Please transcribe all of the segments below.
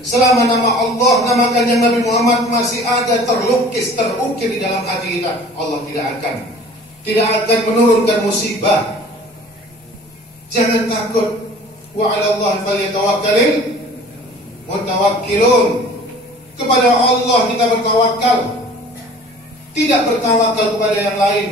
Selama nama Allah, nama kanjeng Nabi Muhammad masih ada terlukis, terukir di dalam hati kita, Allah tidak akan menurunkan musibah. Jangan takut. Wa 'ala Allah falyatawakkalul mutawakkilun. Kepada Allah kita bertawakal, tidak bertawakal kepada yang lain.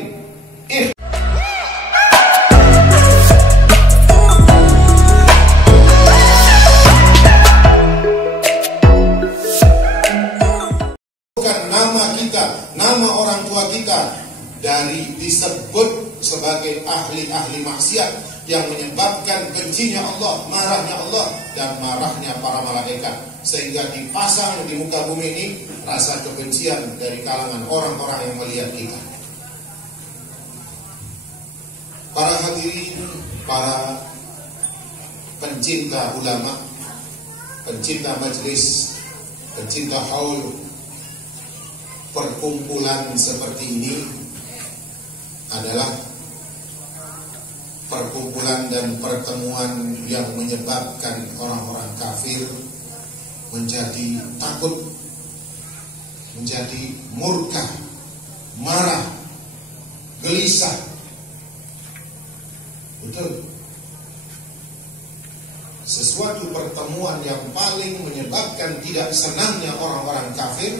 Bukan nama kita, nama orang tua kita dari disebut sebagai ahli-ahli maksiat yang menyebabkan bencinya Allah, marahnya Allah, dan marahnya para malaikat, sehingga dipasang di muka bumi ini rasa kebencian dari kalangan orang-orang yang melihat kita. Para hadirin, para pencinta ulama, pencinta majelis, pencinta haul, perkumpulan seperti ini adalah perkumpulan dan pertemuan yang menyebabkan orang-orang kafir menjadi takut, menjadi murka, marah, gelisah. Betul. Sesuatu pertemuan yang paling menyebabkan tidak senangnya orang-orang kafir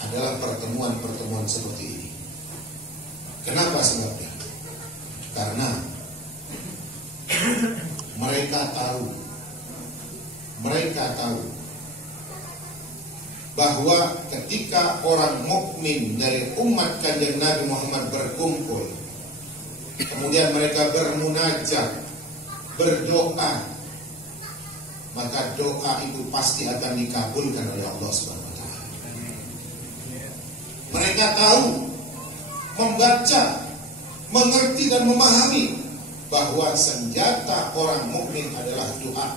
adalah pertemuan-pertemuan seperti ini. Kenapa sebabnya? Karena mereka tahu bahwa ketika orang mukmin dari umat kanjeng Nabi Muhammad berkumpul, kemudian mereka bermunajat, berdoa, maka doa itu pasti akan dikabulkan oleh Allah Subhanahu wa taala. Mereka tahu, membaca, mengerti dan memahami bahwa senjata orang mukmin adalah doa.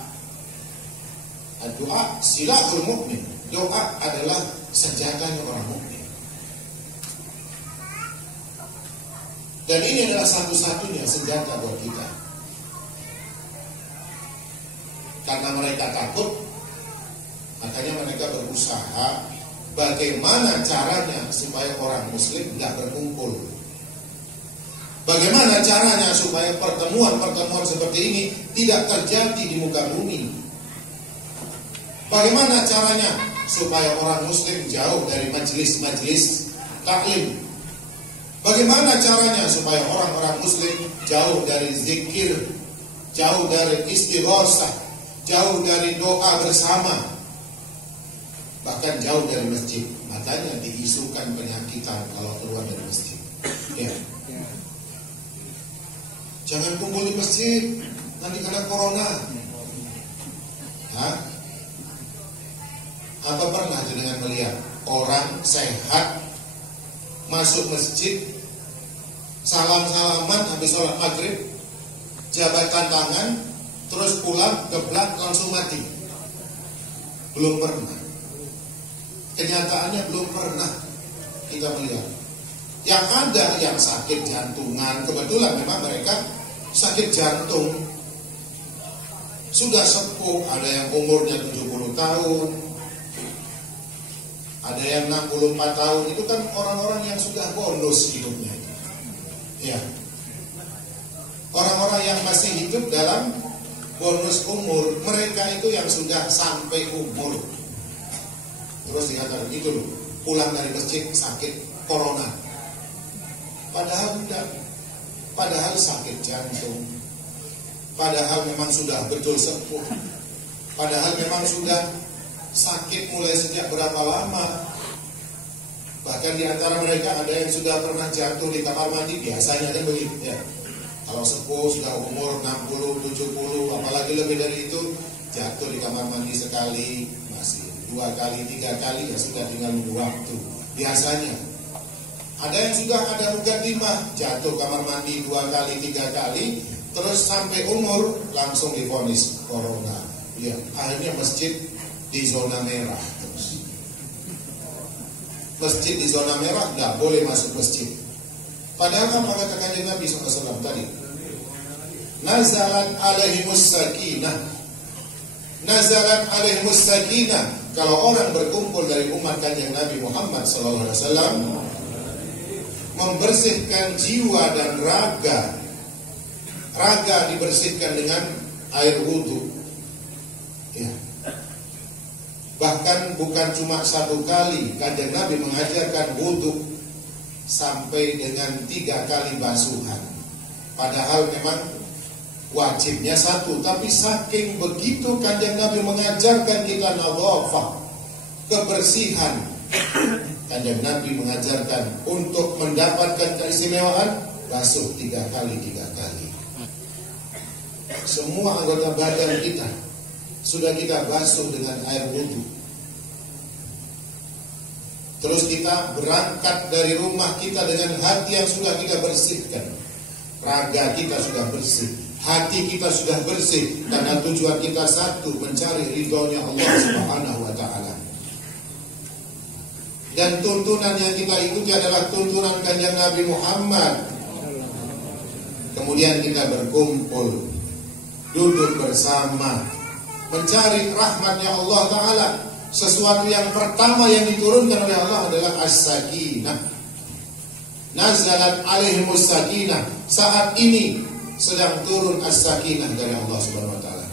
Doa silahul mukmin. Doa adalah senjatanya orang mukmin. Dan ini adalah satu-satunya senjata buat kita. Karena mereka takut, makanya mereka berusaha bagaimana caranya supaya orang muslim tidak berkumpul. Bagaimana caranya supaya pertemuan-pertemuan seperti ini tidak terjadi di muka bumi? Bagaimana caranya supaya orang muslim jauh dari majelis-majelis taklim? Bagaimana caranya supaya orang-orang muslim jauh dari zikir, jauh dari istighosah, jauh dari doa bersama, bahkan jauh dari masjid? Makanya diisukan penyakitan kalau keluar dari masjid. Ya. Jangan kumpul di masjid, nanti kena corona. Hah? Apa pernah jenengan melihat orang sehat masuk masjid, salam-salaman habis sholat maghrib, jabatan tangan, terus pulang geblak langsung mati? Belum pernah. Kenyataannya belum pernah kita melihat. Yang ada yang sakit jantungan, kebetulan memang mereka sakit jantung, sudah sepuh, ada yang umurnya 70 tahun, ada yang 64 tahun, itu kan orang-orang yang sudah bonus hidupnya. Ya. Orang-orang yang masih hidup dalam bonus umur, mereka itu yang sudah sampai umur. Terus dikatakan itu loh, pulang dari masjid sakit corona. Padahal tidak. Padahal sakit jantung, padahal memang sudah betul sepuh, padahal memang sudah sakit mulai sejak berapa lama. Bahkan di antara mereka ada yang sudah pernah jatuh di kamar mandi, biasanya kan begitu ya. Kalau sepuh sudah umur 60, 70, apalagi lebih dari itu, jatuh di kamar mandi sekali, masih 2 kali, 3 kali, ya sudah tinggal menunggu waktu. Biasanya ada yang sudah ada mukadimah, jatuh kamar mandi 2 kali, 3 kali, terus sampai umur langsung divonis corona. Ya, akhirnya masjid di zona merah terus. Masjid di zona merah nggak boleh masuk masjid. Padahal apa kata kanjeng Nabi SAW tadi? Nazalat alaihimus sakinah. nazalat alaihimus sakinah. Kalau orang berkumpul dari umat kanjeng Nabi Muhammad SAW, membersihkan jiwa dan raga. Raga dibersihkan dengan air wudhu. Ya. Bahkan bukan cuma satu kali, kanjeng Nabi mengajarkan wudhu sampai dengan 3 kali basuhan. Padahal memang wajibnya satu, tapi saking begitu kanjeng Nabi mengajarkan kita nadhafah, kebersihan, kanjeng Nabi mengajarkan untuk mendapatkan keistimewaan basuh 3 kali. Semua anggota badan kita sudah kita basuh dengan air wudhu. Terus kita berangkat dari rumah kita dengan hati yang sudah kita bersihkan. Raga kita sudah bersih, hati kita sudah bersih, karena tujuan kita satu, mencari ridhonya Allah Subhanahu wa ta'ala. Dan tuntunan yang kita ikuti adalah tuntunan kanjeng Nabi Muhammad. Kemudian kita berkumpul, duduk bersama, mencari rahmatnya Allah Ta'ala. Sesuatu yang pertama yang diturunkan oleh Allah adalah as-sakinah. Nazalat alaihimus sakinah. Saat ini sedang turun as-sakinah dari Allah Subhanahu wa ta'ala.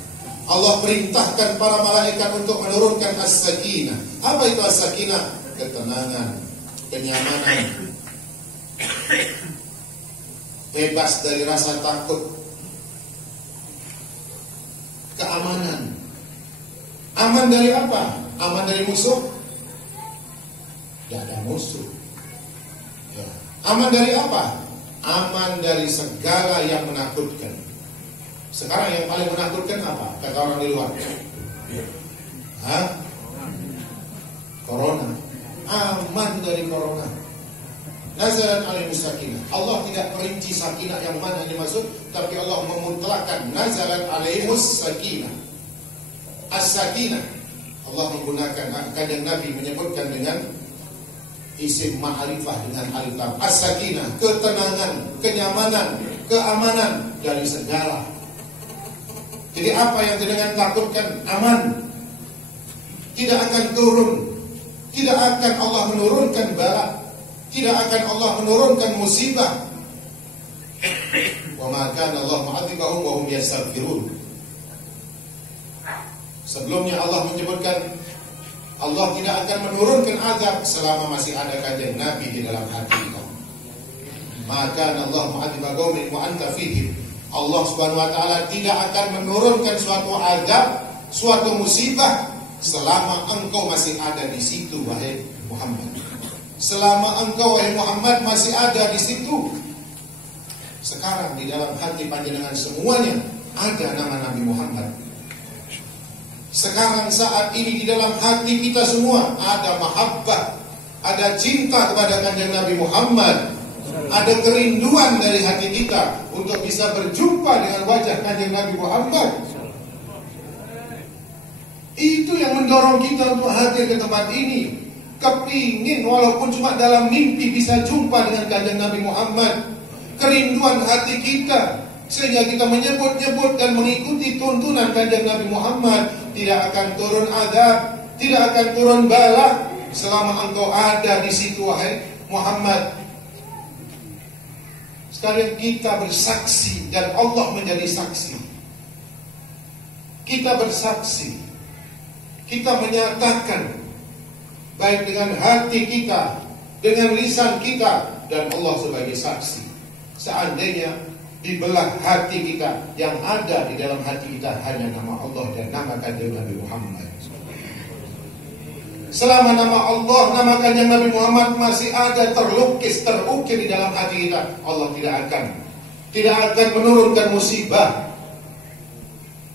Allah perintahkan para malaikat untuk menurunkan as-sakinah. Apa itu as-sakinah? Ketenangan, kenyamanan, bebas dari rasa takut, keamanan. Aman dari apa? Aman dari musuh? Tidak ada musuh. Ya. Aman dari apa? Aman dari segala yang menakutkan. Sekarang yang paling menakutkan apa? Kata orang di luar. Hah? Corona. Aman dari corona. Nazalat alaihimus sakinah. Allah tidak perinci sakinah yang mana yang dimaksud, tapi Allah memutlakkan nazalat alaihimus sakinah. As-sakinah. Allah menggunakan, kanjeng Nabi menyebutkan dengan isim ma'rifah dengan alif lam. As-sakinah, ketenangan, kenyamanan, keamanan dari segala. Jadi apa yang jenengan takutkan aman, tidak akan turun, tidak akan Allah menurunkan bala, tidak akan Allah menurunkan musibah. Wa ma kana Allah mu'adzibahum wa hum yastaghfirun. Sebelumnya Allah menyebutkan Allah tidak akan menurunkan azab selama masih ada kanjeng Nabi di dalam hati kita. Maka Allah mu'adzibahum wa anta fihim. Allah Subhanahu wa ta'ala tidak akan menurunkan suatu azab, suatu musibah selama engkau masih ada di situ, wahai Muhammad. Selama engkau, wahai Muhammad, masih ada di situ. Sekarang di dalam hati panjenengan semuanya ada nama Nabi Muhammad. Sekarang saat ini di dalam hati kita semua ada mahabbah, ada cinta kepada kanjeng Nabi Muhammad, ada kerinduan dari hati kita untuk bisa berjumpa dengan wajah kanjeng Nabi Muhammad. Itu yang mendorong kita untuk hadir ke tempat ini, kepingin walaupun cuma dalam mimpi bisa jumpa dengan kanjeng Nabi Muhammad. Kerinduan hati kita sehingga kita menyebut-nyebut dan mengikuti tuntunan kanjeng Nabi Muhammad. Tidak akan turun azab, tidak akan turun bala selama engkau ada di situ, wahai Muhammad. Sekarang kita bersaksi dan Allah menjadi saksi. Kita bersaksi, kita menyatakan baik dengan hati kita, dengan lisan kita, dan Allah sebagai saksi. Seandainya dibelah hati kita, yang ada di dalam hati kita hanya nama Allah dan nama kanjeng Nabi Muhammad. Selama nama Allah, nama kanjeng Nabi Muhammad masih ada terlukis, terukir di dalam hati kita, Allah tidak akan menurunkan musibah.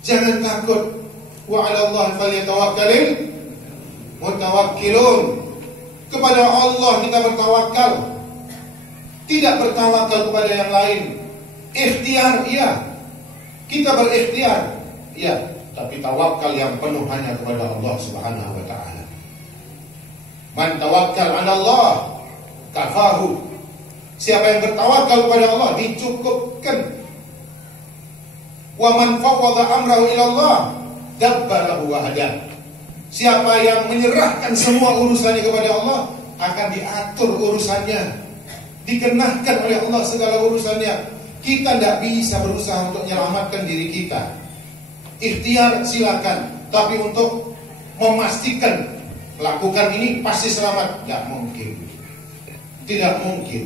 Jangan takut. Wa 'ala Allah falyatawakkalul mutawakkilun. Kepada Allah kita bertawakal, tidak bertawakal kepada yang lain. Ikhtiar, iya, kita berikhtiar, iya, tapi tawakal yang penuh hanya kepada Allah Subhanahu wa ta'ala. Man tawakkal 'ala Allah kafahu. Siapa yang bertawakal kepada Allah dicukupkan. Wa man fawwada amrahu ila Allah, dabbarahu wa hada. Siapa yang menyerahkan semua urusannya kepada Allah, akan diatur urusannya, dikenakan oleh Allah segala urusannya. Kita tidak bisa berusaha untuk menyelamatkan diri kita. Ikhtiar silakan, tapi untuk memastikan lakukan ini pasti selamat, tidak mungkin. Tidak mungkin.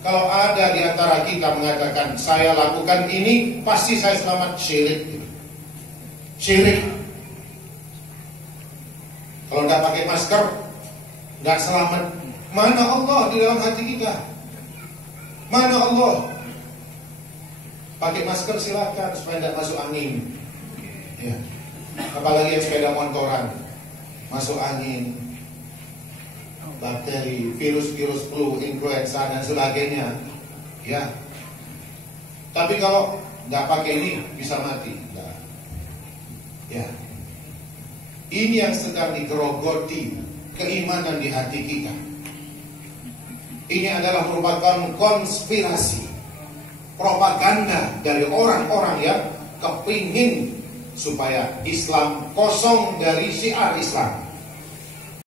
Kalau ada di antara kita mengatakan saya lakukan ini pasti saya selamat, syirik. Syirik. Kalau tidak pakai masker tidak selamat. Mana Allah di dalam hati kita? Mana Allah? Pakai masker silakan supaya tidak masuk angin. Ya. Apalagi yang sepeda motoran, masuk angin, bakteri, virus-virus flu, influenza dan sebagainya. Ya. Tapi kalau nggak pakai ini bisa mati. Nah. Ya. Ini yang sedang digerogoti keimanan di hati kita. Ini adalah merupakan konspirasi, propaganda dari orang-orang yang kepingin supaya Islam kosong dari syiar Islam.